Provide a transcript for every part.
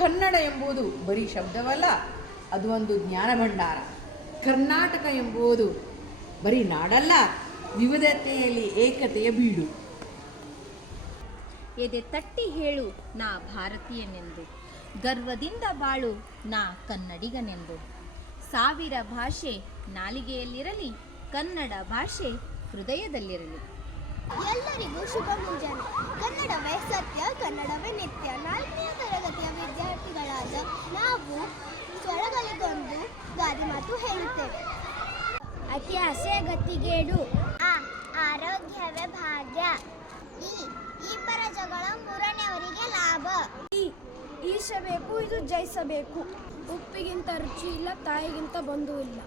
ಕನ್ನಡ ಎಂಬುದು ಬರೀ ಶಬ್ದವಲ್ಲ, ಅದು ಒಂದು ಜ್ಞಾನ ಭಂಡಾರ. ಕರ್ನಾಟಕ ಎಂಬುದು ಬರೀ ನಾಡಲ್ಲ, ವಿವಿಧತೆಯಲ್ಲಿ ಏಕತೆಯ ಬೀಡು. ಎದೆ ತಟ್ಟಿ ಹೇಳು ನಾ ಭಾರತೀಯನೆಂದು, ಗರ್ವದಿಂದ ಬಾಳು ನಾ ಕನ್ನಡಿಗನೆಂದು. ಸಾವಿರ ಭಾಷೆ ನಾಲಿಗೆಯಲ್ಲಿರಲಿ, ಕನ್ನಡ ಭಾಷೆ ಹೃದಯದಲ್ಲಿರಲಿ. ಎಲ್ಲರಿಗೂ ಶುಭ ಮುಂಜಾನೆ. ಕನ್ನಡವೇ ಸತ್ಯ, ಕನ್ನಡವೇ ನಿತ್ಯ. 4ನೇ ತರಗತಿಯ ವಿದ್ಯಾರ್ಥಿಗಳಾದ ನಾವು ಸ್ವರಗಳಿಗೊಂದು ಗಾದೆ ಮಾತು ಹೇಳುತ್ತೇವೆ. ಅತಿ ಆಸೆ ಗತಿಗೇಡು, ಆರೋಗ್ಯವೇ ಭಾಗ್ಯ. ಇಬ್ಬರ ಜಗಳ ಮೂರನೆಯವರಿಗೆ ಲಾಭ. ಈಸಬೇಕು, ಇದು ಜಯಿಸಬೇಕು. ಉಪ್ಪಿಗಿಂತ ರುಚಿ ಇಲ್ಲ, ತಾಯಿಗಿಂತ ಬಂಧು ಇಲ್ಲ.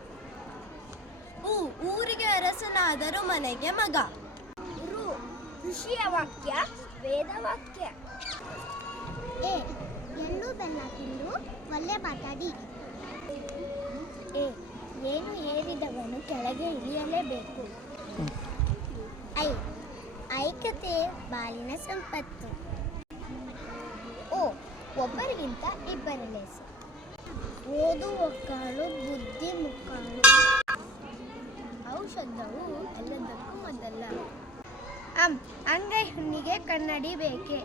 ಊರಿಗೆ ಅರಸನಾದರೂ ಮನೆಗೆ ಮಗ. ಋಷಿಯ ವಾಕ್ಯ ವೇದವಾಕ್ಯ. ಎಳ್ಳು ಬೆಲ್ಲ ತಿಂದು ಒಳ್ಳೆ ಮಾತಾಡಿ. ಏನು ಏರಿದವನು ಕೆಳಗೆ ಇಳಿಯಲೇಬೇಕು. ಐಕ್ಯತೆ ಬಾಳಿನ ಸಂಪತ್ತು. ಒಬ್ಬರಿಗಿಂತ ಇಬ್ಬರ ಲೇಸು. ಓದು ಒಕ್ಕಾಳು, ಬುದ್ಧಿ ಮುಕ್ಕಾಳು. ಔಷಧವು ಎಲ್ಲದಕ್ಕೂ ಮೊದಲ. ಅಂಗೈ ಹುಣ್ಣಿಗೆ ಕನ್ನಡಿ ಬೇಕೆ.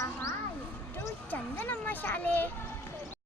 ಆಹಾ, ಎಷ್ಟು ಚಂದ ನಮ್ಮ ಶಾಲೆ.